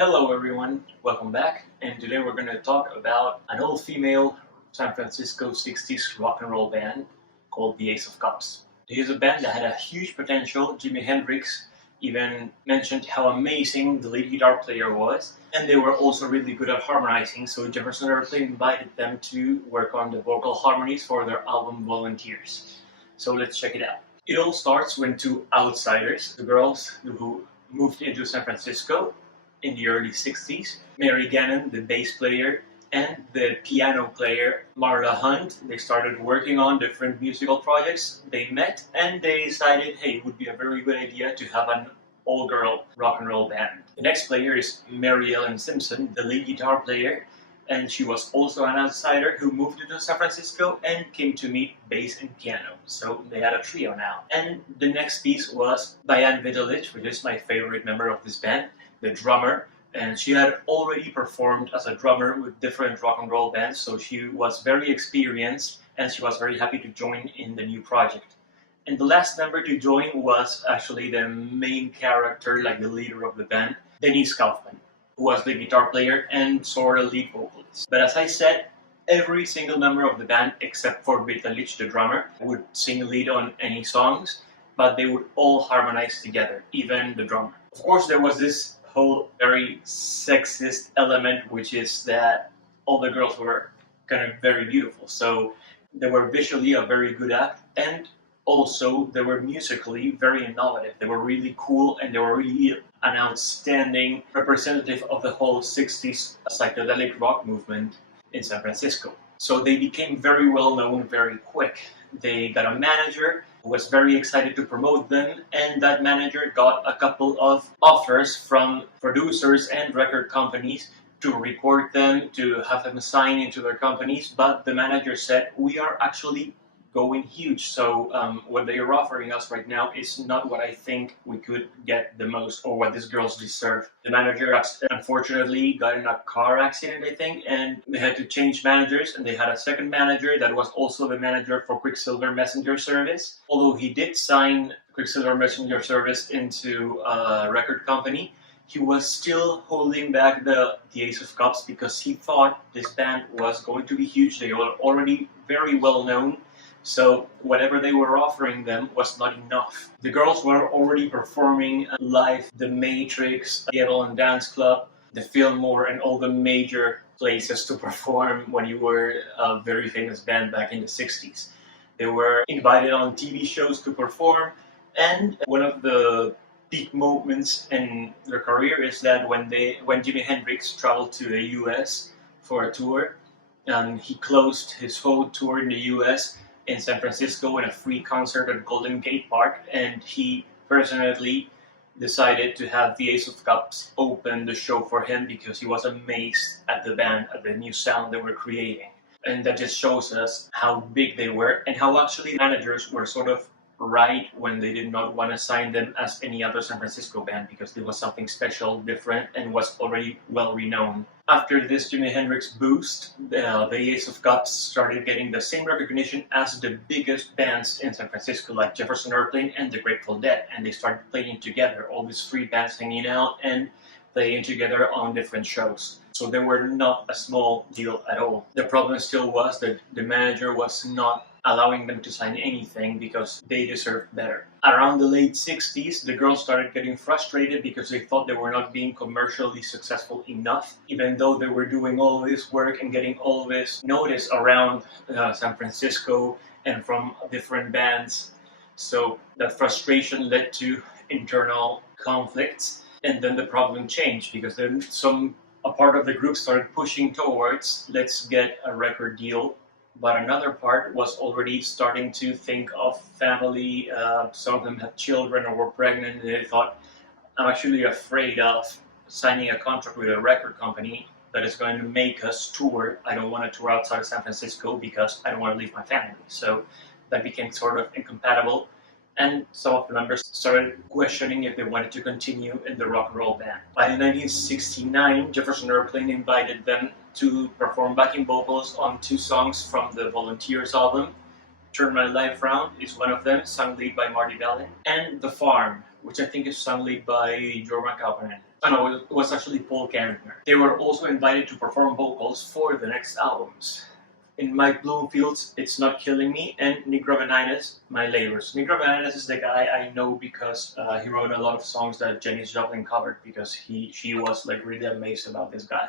Hello everyone, welcome back, and today we're going to talk about an all-female San Francisco 60s rock and roll band called the Ace of Cups. Here's a band that had a huge potential. Jimi Hendrix even mentioned how amazing the lead guitar player was, and they were also really good at harmonizing, so Jefferson Airplane invited them to work on the vocal harmonies for their album Volunteers. So let's check it out. It all starts when two outsiders, the girls who moved into San Francisco in the early 60s. Mary Gannon, the bass player, and the piano player, Marla Hunt, they started working on different musical projects. They met and they decided, hey, it would be a very good idea to have an all-girl rock and roll band. The next player is Mary Ellen Simpson, the lead guitar player, and she was also an outsider who moved to San Francisco and came to meet bass and piano. So they had a trio now. And the next piece was Diane Vitalich, which is my favorite member of this band, the drummer, and she had already performed as a drummer with different rock and roll bands, so she was very experienced and she was very happy to join in the new project. And the last member to join was actually the main character, like the leader of the band, Denise Kaufman, who was the guitar player and sort of lead vocalist. But as I said, every single member of the band, except for Vitalich, the drummer, would sing lead on any songs, but they would all harmonize together, even the drummer. Of course, there was this whole very sexist element, which is that all the girls were kind of very beautiful. So they were visually a very good act, and also they were musically very innovative. They were really cool, and they were really an outstanding representative of the whole 60s psychedelic rock movement in San Francisco. So they became very well known very quick. They got a manager who was very excited to promote them, and that manager got a couple of offers from producers and record companies to record them, to have them sign into their companies, but the manager said, we are actually going huge, so what they are offering us right now is not what I think we could get the most, or what these girls deserve. The manager unfortunately got in a car accident, I think, and they had to change managers, and they had a second manager that was also the manager for Quicksilver Messenger Service. Although he did sign Quicksilver Messenger Service into a record company, he was still holding back the Ace of Cups because he thought this band was going to be huge. They were already very well known, so whatever they were offering them was not enough. The girls were already performing live The Matrix, Yellow and Dance Club, the Fillmore, and all the major places to perform when you were a very famous band back in the 60s. They were invited on TV shows to perform, and one of the peak moments in their career is that when Jimi Hendrix traveled to the US for a tour, he closed his whole tour in the US in San Francisco in a free concert at Golden Gate Park, and he personally decided to have the Ace of Cups open the show for him because he was amazed at the band, at the new sound they were creating. And that just shows us how big they were and how actually managers were sort of right when they did not want to sign them as any other San Francisco band because it was something special, different, and was already well renowned. After this Jimi Hendrix boost, the Ace of Cups started getting the same recognition as the biggest bands in San Francisco, like Jefferson Airplane and the Grateful Dead, and they started playing together, all these free bands hanging out and playing together on different shows. So they were not a small deal at all. The problem still was that the manager was not allowing them to sign anything because they deserved better. Around the late 60s, the girls started getting frustrated because they thought they were not being commercially successful enough, even though they were doing all this work and getting all this notice around San Francisco and from different bands. So that frustration led to internal conflicts, and then the problem changed because then a part of the group started pushing towards, let's get a record deal. But another part was already starting to think of family. Some of them had children or were pregnant, and they thought, I'm actually afraid of signing a contract with a record company that is going to make us tour. I don't want to tour outside of San Francisco because I don't want to leave my family. So that became sort of incompatible. And some of the members started questioning if they wanted to continue in the rock and roll band. By 1969, Jefferson Airplane invited them to perform backing vocals on two songs from the Volunteers album. Turn My Life Round is one of them, sung lead by Marty Balin, and The Farm, which I think is sung lead by Jorma Kaukonen. Oh no, it was actually Paul Kantner. They were also invited to perform vocals for the next albums. In Mike Bloomfield's It's Not Killing Me, and Nick Gravenites, My Labors. Nick Gravenites is the guy I know because he wrote a lot of songs that Janis Joplin covered because she was like really amazed about this guy.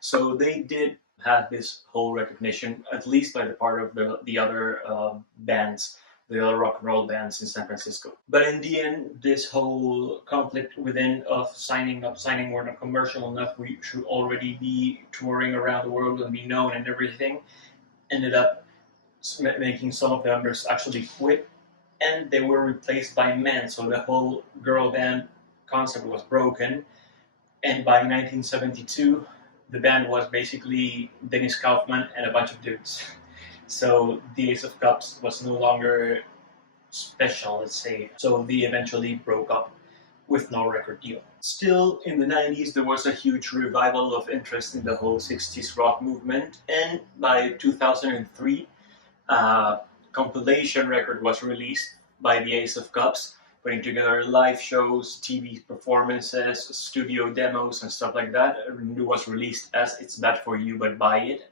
So they did have this whole recognition, at least by the part of the other bands, the other rock and roll bands in San Francisco. But in the end, this whole conflict within of signing we're not commercial enough, we should already be touring around the world and be known and everything, ended up making some of the members actually quit, and they were replaced by men. So the whole girl band concept was broken, and by 1972, the band was basically Dennis Kaufman and a bunch of dudes. So the Ace of Cups was no longer special, let's say. So they eventually broke up with no record deal. Still, in the 90s, there was a huge revival of interest in the whole 60s rock movement, and by 2003, a compilation record was released by the Ace of Cups, putting together live shows, TV performances, studio demos, and stuff like that. It was released as It's Bad For You, but Buy It.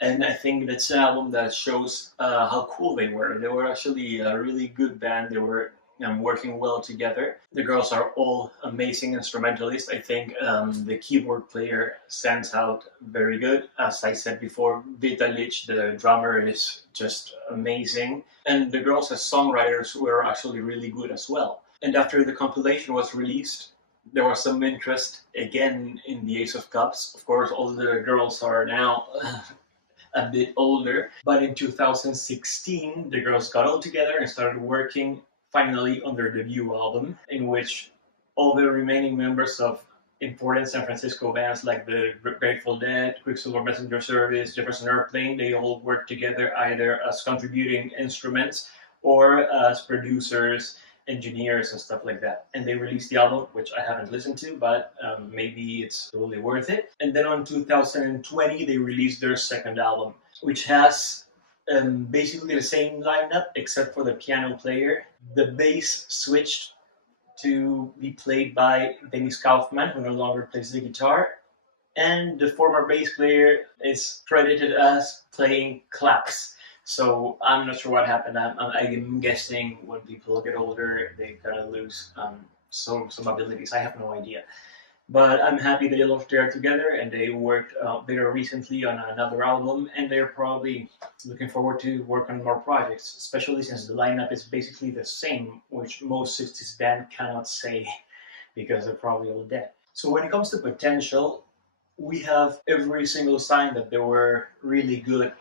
And I think that's an album that shows how cool they were. They were actually a really good band. They were working well together. The girls are all amazing instrumentalists. I think the keyboard player stands out very good. As I said before, Vitalic, the drummer, is just amazing. And the girls as songwriters were actually really good as well. And after the compilation was released, there was some interest again in the Ace of Cups. Of course, all the girls are now a bit older, but in 2016, the girls got all together and started working finally on their debut album, in which all the remaining members of important San Francisco bands like the Grateful Dead, Quicksilver Messenger Service, Jefferson Airplane, they all worked together either as contributing instruments or as producers, engineers, and stuff like that. And they released the album, which I haven't listened to, but maybe it's totally worth it. And then on 2020, they released their second album, which has basically the same lineup except for the piano player. The bass switched to be played by Dennis Kaufman, who no longer plays the guitar, and the former bass player is credited as playing claps. So I'm not sure what happened. I'm guessing when people get older, they kind of lose some abilities. I have no idea. But I'm happy they all are together and they worked very recently on another album, and they're probably looking forward to work on more projects, especially since the lineup is basically the same, which most 60s band cannot say because they're probably all dead. So when it comes to potential, we have every single sign that they were really good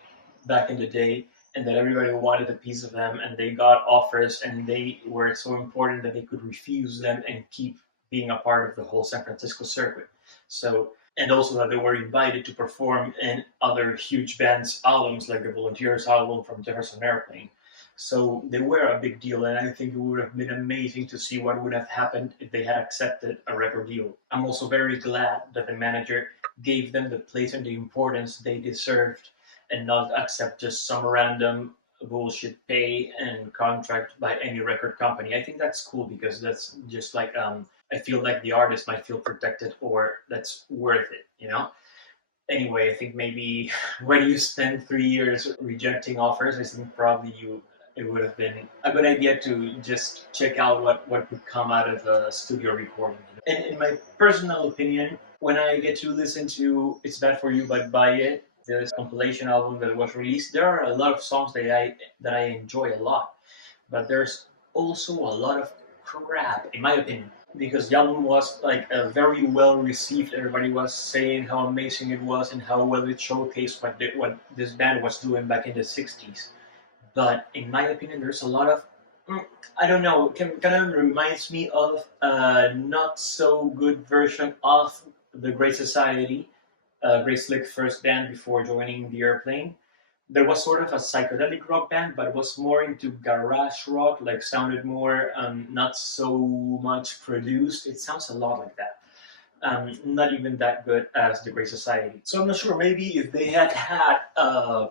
back in the day and that everybody wanted a piece of them and they got offers and they were so important that they could refuse them and keep being a part of the whole San Francisco circuit. So, and also that they were invited to perform in other huge bands' albums like the Volunteers album from Jefferson Airplane. So they were a big deal, and I think it would have been amazing to see what would have happened if they had accepted a record deal. I'm also very glad that the manager gave them the place and the importance they deserved and not accept just some random bullshit pay and contract by any record company. I think that's cool because that's just like I feel like the artist might feel protected or that's worth it, you know? Anyway, I think maybe when you spend 3 years rejecting offers, I think probably it would have been a good idea to just check out what would come out of a studio recording. And in my personal opinion, when I get to listen to It's Bad For You by Buy It, this compilation album that was released, there are a lot of songs that I enjoy a lot. But there's also a lot of crap, in my opinion, because the album was like a very well received. Everybody was saying how amazing it was and how well it showcased what this band was doing back in the 60s. But in my opinion, there's a lot of I don't know. Kind of reminds me of a not so good version of the Great Society, Grace Slick's first band before joining the Airplane. There was sort of a psychedelic rock band, but it was more into garage rock, like sounded more not so much produced. It sounds a lot like that. Not even that good as the Great Society. So I'm not sure. Maybe if they had had a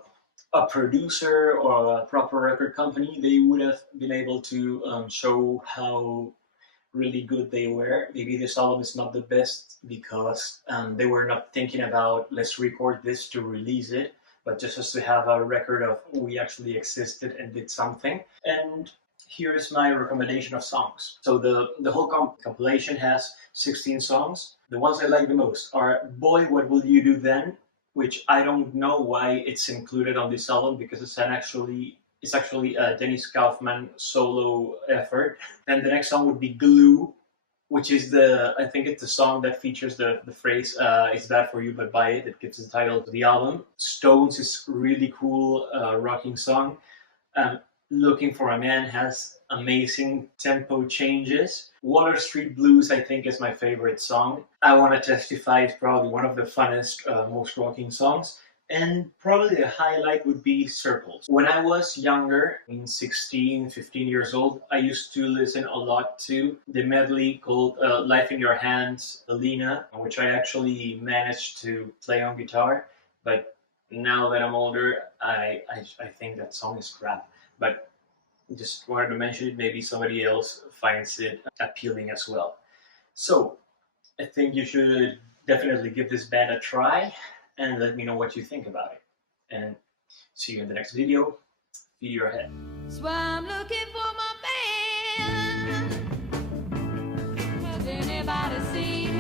producer or a proper record company, they would have been able to show how really good they were. Maybe this album is not the best because they were not thinking about let's record this to release it, but just to have a record of we actually existed and did something. And here's my recommendation of songs. So the whole compilation has 16 songs. The ones I like the most are Boy, What Will You Do Then, which I don't know why it's included on this album because it's actually a Dennis Kaufman solo effort. Then the next song would be Glue, which is I think it's the song that features the phrase "It's bad for you, but buy it." That gives the title to the album. Stones is really cool, rocking song. Um, Looking for a Man has amazing tempo changes. Water Street Blues, I think, is my favorite song. I Want to Testify is probably one of the funnest, most rocking songs. And probably the highlight would be Circles. When I was younger, in 16, 15 years old, I used to listen a lot to the medley called Life in Your Hands, Alina, which I actually managed to play on guitar. But now that I'm older, I think that song is crap. But just wanted to mention it, maybe somebody else finds it appealing as well. So I think you should definitely give this band a try and let me know what you think about it. And see you in the next video. Feed your head. That's why I'm looking for my man. Has anybody seen